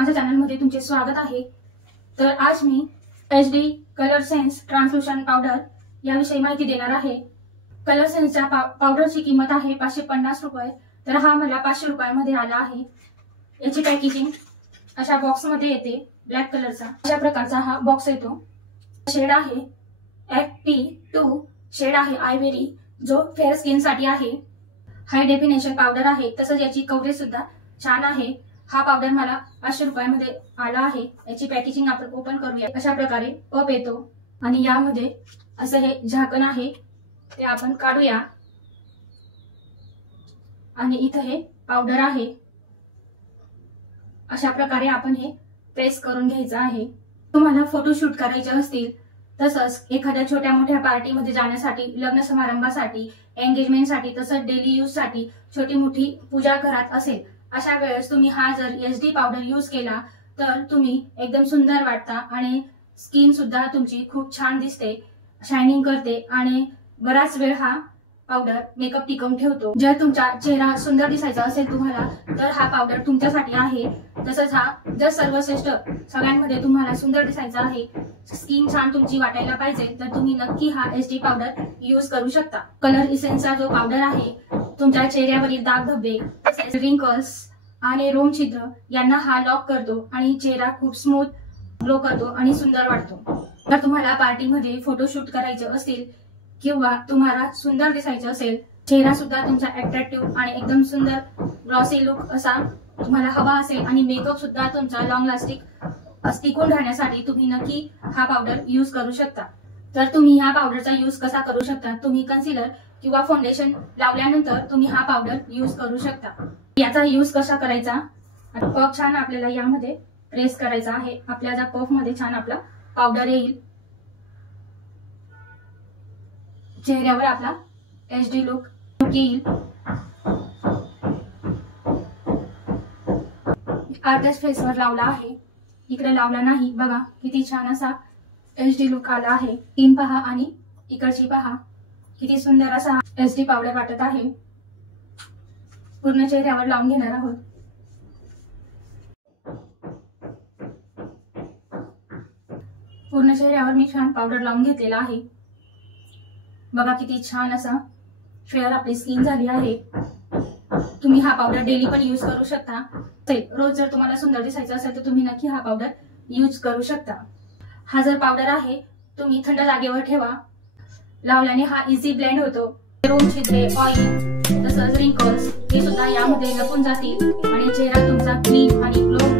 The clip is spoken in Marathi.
माझ्या चॅनलमध्ये तुमचे स्वागत आहे। तर आज मी HD कलर सेन्स ट्रान्सल्युशन पावडर याविषयी माहिती देणार आहे। कलर सेन्सच्या पावडरची किंमत आहे 550 रुपये। तर हा मला 500 रुपयांमध्ये आला आहे। याची पॅकेजिंग अशा बॉक्स मध्ये येते, ब्लॅक कलरचा अशा प्रकारचा हा बॉक्स येतो। शेड आहे FP2, शेड आहे आयव्हरी, जो फेअर स्किन साठी आहे। हाय डेफिनेशन पावडर आहे, तसंच याची कव्हरेज सुद्धा छान आहे। हा पावडर मला 500 रुपयांमध्ये आला आहे। याची पॅकेजिंग आपण ओपन करूया। अशा प्रकारे कप येतो आणि यामध्ये असं हे झाकण आहे, ते आपण काढूया। आणि इथे हे पावडर आहे, अशा प्रकारे आपण हे प्रेस करून घ्यायचं आहे। तुम्हाला फोटोशूट करायचे असतील, तसंच एखाद्या छोट्या मोठ्या पार्टीमध्ये जाण्यासाठी, लग्न समारंभासाठी, एंगेजमेंटसाठी, तसंच डेली यूज साठी, छोटी मोठी पूजा घरात असेल, अशा वेळेस तुम्ही हा जर SD पावडर यूज केला तर तुम्ही एकदम सुंदर वाटता आणि स्किन सुद्धा तुमची खूप छान दिसते, शायनिंग करते आणि बराच वेळ हा पावडर मेकअप टिकवून ठेवतो। जर तुमचा चेहरा सुंदर दिसायचा असेल तुम्हाला, तर हा पावडर तुमच्यासाठी आहे। तसंच हा जर सर्वश्रेष्ठ सगळ्यांमध्ये तुम्हाला सुंदर दिसायचा आहे, स्किन छान तुमची वाटायला पाहिजे, तर तुम्ही नक्की हा SD पावडर यूज करू शकता। कलर इसेन्सचा जो पावडर आहे, तुमच्या चेहऱ्यावरील दाग धब्बे, रिंकल्स आणि रोम छिद्र यांना हा लॉक करतो आणि चेहरा खूप स्मूथ ग्लो करतो आणि सुंदर वाटतो। जर तुम्हाला पार्टीमध्ये फोटोशूट करायचे असतील किंवा तुम्हाला सुंदर दिसायचं असेल, चेहरा सुद्धा तुमचा अट्रॅक्टिव्ह आणि एकदम सुंदर ग्लॉसी लुक असा तुम्हाला हवा असेल आणि मेकअप सुद्धा तुमचा लॉंग लास्टिक टिकून राहण्यासाठी तुम्ही नक्की हा पावडर यूज करू शकता। तर तुम्ही ह्या पावडरचा यूज कसा करू शकता, तुम्ही कन्सिलर किंवा फाउंडेशन लावल्यानंतर तुम्ही हा पावडर यूज करू शकता। याचा यूज कसा करायचा, पफ छान आपल्याला यामध्ये प्रेस करायचा आहे। आपल्या ज्या पफ मध्ये छान आपला पावडर येईल, चेहऱ्यावर आपला HD लुक येईल। अर्ध्याच फेसवर लावला आहे, इकडे लावला नाही। बघा किती छान असा HD लुक आला आहे। स्किन पहा आणि इकडची पहा, किती सुंदर असा SD पावडर वाटत आहे। पूर्ण चेहऱ्यावर लावून घेणार आहोत। पूर्ण चेहऱ्यावर मी छान पावडर लावून घेतलेला आहे। बघा किती छान असा फेअर आपली स्किन झाली आहे। तुम्ही हा पावडर डेली पण यूज करू शकता। रोज जर तुम्हाला सुंदर दिसायचं असेल तर तुम्ही नक्की हा पावडर यूज करू शकता। हा जर पावडर आहे, तुम्ही थंड जागेवर ठेवा, लावल्याने हा इझी ब्लेंड होतो। रोम छिद्रे, ऑइल, तसंच रिंकल्स हे सुद्धा यामध्ये लपून जातील आणि चेहरा तुमचा क्लीन आणि ग्लो